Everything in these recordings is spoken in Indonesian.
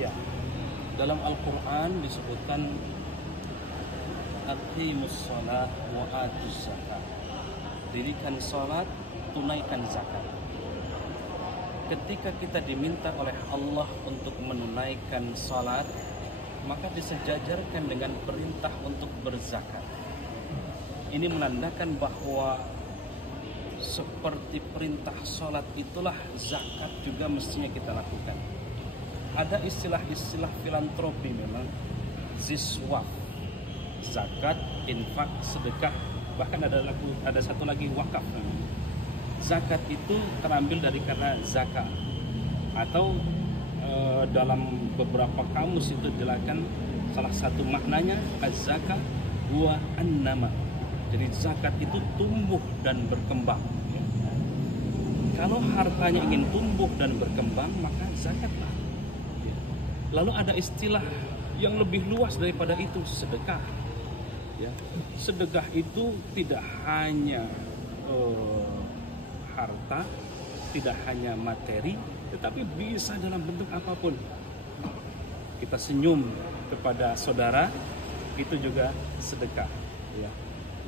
Ya, dalam Al-Quran disebutkan aqimus shalah wa atuz zakat. Dirikan salat, tunaikan zakat. Ketika kita diminta oleh Allah untuk menunaikan salat, maka disejajarkan dengan perintah untuk berzakat. Ini menandakan bahwa seperti perintah salat itulah zakat juga mestinya kita lakukan. Ada istilah-istilah filantropi memang, ziswaf, zakat, infak, sedekah, bahkan ada satu lagi wakaf. Zakat itu terambil dari kata zakat, atau dalam beberapa kamus itu dijelaskan salah satu maknanya az-zakat huwa an-nama. Jadi zakat itu tumbuh dan berkembang. Kalau hartanya ingin tumbuh dan berkembang, maka zakatlah. Lalu ada istilah yang lebih luas daripada itu, sedekah. Sedekah itu tidak hanya harta, tidak hanya materi, tetapi bisa dalam bentuk apapun. Kita senyum kepada saudara, itu juga sedekah.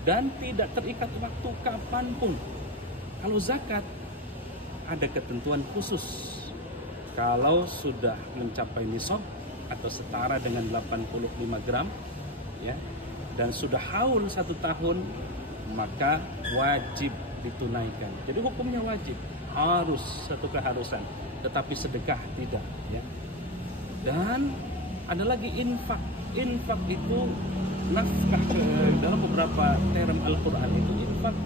Dan tidak terikat waktu kapanpun. Kalau zakat ada ketentuan khusus. Kalau sudah mencapai nisab atau setara dengan 85 gram, dan sudah haul 1 tahun, maka wajib ditunaikan. Jadi hukumnya wajib, harus, satu keharusan. Tetapi sedekah tidak. Dan ada lagi infak. Infak itu nafkah. Dalam beberapa term Al-Quran itu infak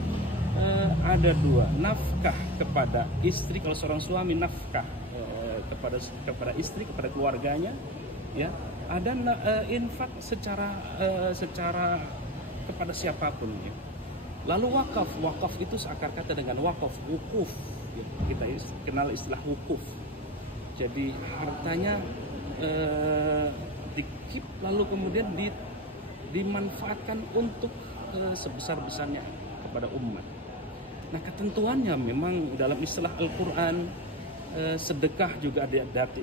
ada 2. Nafkah kepada istri, kalau seorang suami nafkah kepada istri, kepada keluarganya. Ada infak secara kepada siapapun. Lalu wakaf itu seakar kata dengan wakaf, wukuf. Kita kenal istilah wukuf. Jadi hartanya dikip, lalu kemudian dimanfaatkan untuk sebesar-besarnya kepada umat. Nah, ketentuannya memang dalam istilah Al-Quran, sedekah juga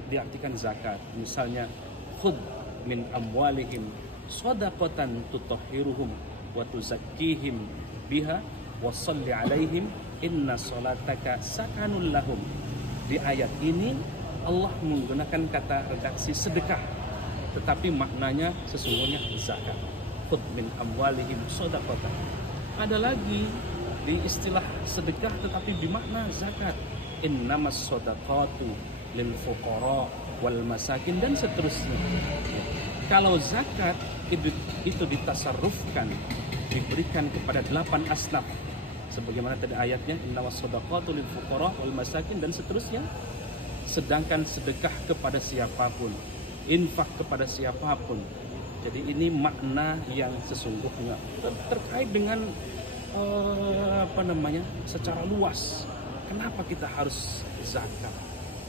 diartikan zakat. Misalnya, khudh min amwalihim shadaqatan tutahhiruhum wa tuzakkihim biha wa shalli alaihim inna salataka sakanul lahum. Di ayat ini Allah menggunakan kata redaksi sedekah, tetapi maknanya sesungguhnya zakat. Khudh min amwalihim shadaqatan. Ada lagi di istilah sedekah tetapi bermakna zakat. Innamas shadaqatu lil fuqara wal masakin, dan seterusnya. Kalau zakat itu ditasarrufkan, diberikan kepada 8 asnaf, sebagaimana tadi ayatnya, innamas shadaqatu lil fuqara wal masakin, dan seterusnya. Sedangkan sedekah kepada siapapun, infak kepada siapapun. Jadi ini makna yang sesungguhnya terkait dengan secara luas. Kenapa kita harus zakat?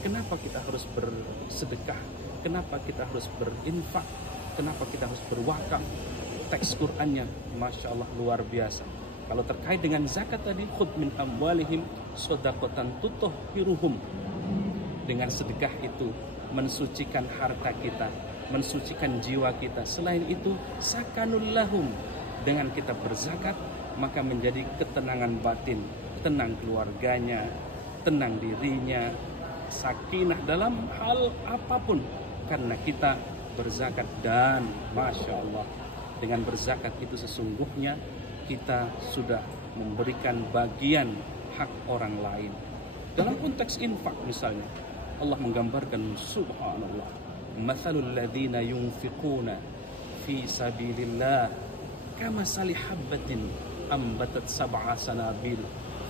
Kenapa kita harus bersedekah? Kenapa kita harus berinfak? Kenapa kita harus berwakaf? Teks Qur'annya, Masya Allah, luar biasa. Kalau terkait dengan zakat tadi, khudh min amwalihim shadaqatan tutahhiruhum. Dengan sedekah itu mensucikan harta kita, mensucikan jiwa kita. Selain itu, sakanul lahum. Dengan kita berzakat, maka menjadi ketenangan batin, tenang keluarganya, tenang dirinya, sakinah dalam hal apapun, karena kita berzakat. Dan Masya Allah, dengan berzakat itu sesungguhnya kita sudah memberikan bagian hak orang lain. Dalam konteks infak misalnya, Allah menggambarkan, subhanallah, mathalul ladzina yunfiquna fi sabilillah kamasali habbatin ambatat sab'a sanabil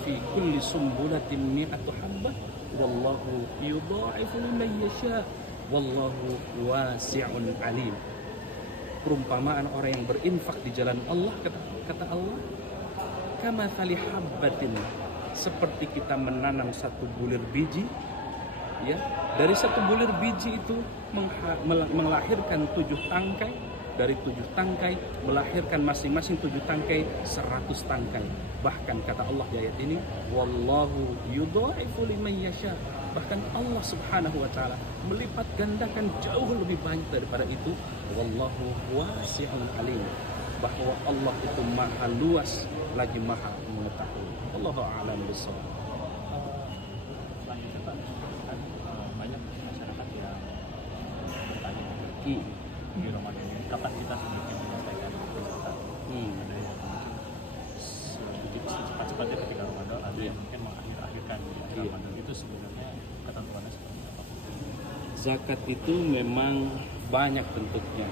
fi kulli sumbulatin mi'atu habbah wallahu yudha'ifu liman yasha wallahu wasi'un alim. Perumpamaan orang yang berinfak di jalan Allah, kata Allah, kamathali habbatin, seperti kita menanam satu bulir biji. Dari satu bulir biji itu melahirkan 7 tangkai. Dari 7 tangkai melahirkan masing-masing 7 tangkai 100 tangkai. Bahkan kata Allah di ayat ini, wallahu yudha'ifu liman yasha, Bahkan Allah Subhanahu wa taala melipat gandakan jauh lebih banyak daripada itu. Wallahu wasi'un alim. Bahwa Allah itu maha luas lagi maha mengetahui. Wallahu a'lam bishawab. Selanjutnya Pak, kan banyak masyarakat yang bertanya di Ramadan ini kapan kita sedikit menyampaikan zakat. Ada yang mungkin secepat-cepatnya ketika Ramadan, ada yang mungkin mengakhir-akhirkan di akhir Ramadan. Itu sebenarnya ketentuannya seperti apa? Zakat itu memang banyak bentuknya.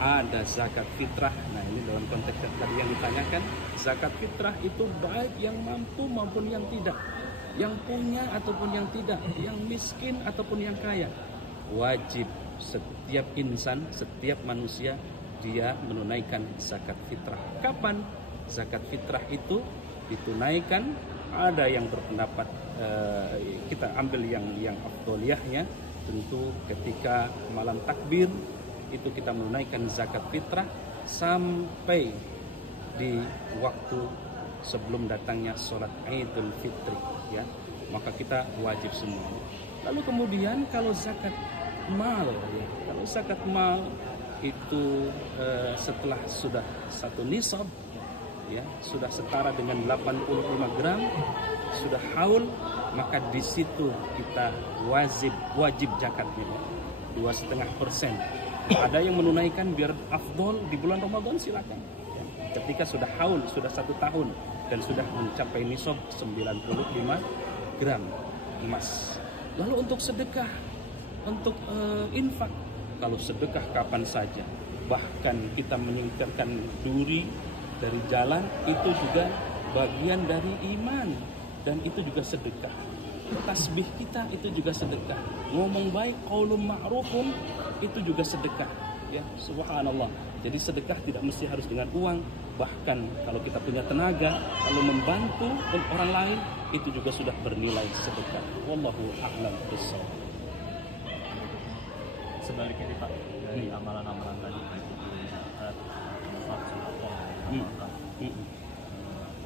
Ada zakat fitrah. Nah, ini dalam konteks tadi yang ditanyakan, zakat fitrah itu baik yang mampu maupun yang tidak, yang punya ataupun yang tidak, yang miskin ataupun yang kaya. Wajib setiap insan, setiap manusia dia menunaikan zakat fitrah. Kapan zakat fitrah itu ditunaikan? Ada yang berpendapat kita ambil yang afdoliyahnya, tentu ketika malam takbir itu kita menunaikan zakat fitrah sampai di waktu sebelum datangnya sholat Idul Fitri, ya, maka kita wajib semua. Lalu kemudian kalau zakat mal, ya, kalau zakat mal itu setelah sudah satu nisab, ya, sudah setara dengan 85 gram, sudah haul, maka di situ kita wajib zakatnya 2,5%. Ada yang menunaikan biar afdol di bulan Ramadan, silakan. Ya, ketika sudah haul, sudah 1 tahun dan sudah mencapai nisab 95 gram emas. Lalu untuk sedekah, untuk infak, kalau sedekah kapan saja, bahkan kita menyingkirkan duri dari jalan, itu juga bagian dari iman dan itu juga sedekah. Tasbih kita itu juga sedekah. Ngomong baik, qaulun ma'rufun, itu juga sedekah. Ya, subhanallah. Jadi sedekah tidak mesti harus dengan uang. Bahkan kalau kita punya tenaga, kalau membantu orang lain, itu juga sudah bernilai sedekah. Wallahu a'lam bishawab. Sebaliknya nih Pak, dari amalan-amalan tadi, zakat, infak, sedekah,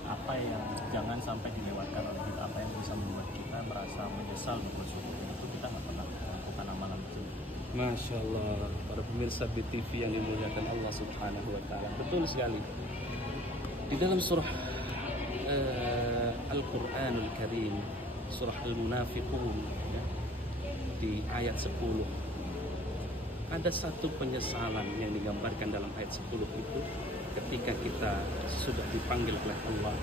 apa yang jangan sampai dilewatkan oleh kita, apa yang bisa membuat kita merasa menyesal bersyukur itu kita nggak pernah melakukan amalan tersebut. Masya Allah, para pemirsa BTV yang dimuliakan Allah Subhanahu wa taala. Betul sekali. Di dalam surah Al-Qur'anul Karim, surah Al-Munafiqun, ya, di ayat 10, ada satu penyesalan yang digambarkan dalam ayat 10 itu ketika kita sudah dipanggil oleh Allah,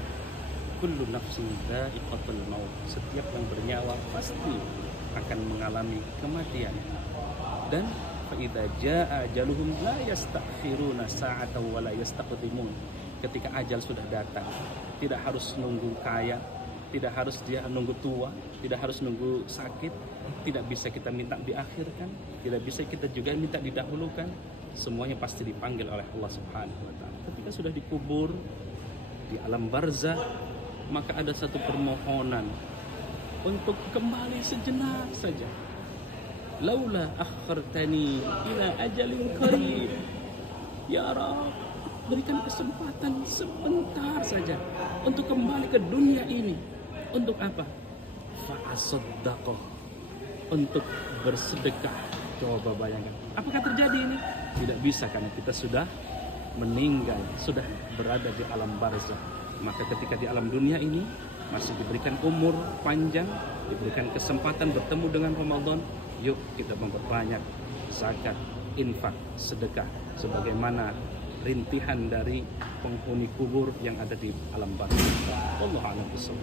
kullu nafsin dha'iqatul maut, setiap yang bernyawa pasti akan mengalami kematian. Dan fa idza jaa ajaluhum la yastakhiruna sa'atan wa la yastaqdimun, ketika ajal sudah datang, tidak harus nunggu kaya, tidak harus dia nunggu tua, tidak harus nunggu sakit, tidak bisa kita minta diakhirkan, tidak bisa kita juga minta didahulukan. Semuanya pasti dipanggil oleh Allah Subhanahu wa taala. Ketika sudah dikubur di alam barzah, maka ada satu permohonan untuk kembali sejenak saja. Laula akhartani ila ajalin qarib. Ya Rabb, berikan kesempatan sebentar saja untuk kembali ke dunia ini. Untuk apa? Fa'asaddaqah, untuk bersedekah. Coba bayangkan, apakah terjadi ini? Tidak bisa, karena kita sudah meninggal, sudah berada di alam barzah. Maka ketika di alam dunia ini masih diberikan umur panjang, diberikan kesempatan bertemu dengan Ramadan, yuk kita memperbanyak zakat, infak, sedekah, sebagaimana rintihan dari penghuni kubur yang ada di alam barzah. Wallahu a'lam bishawab.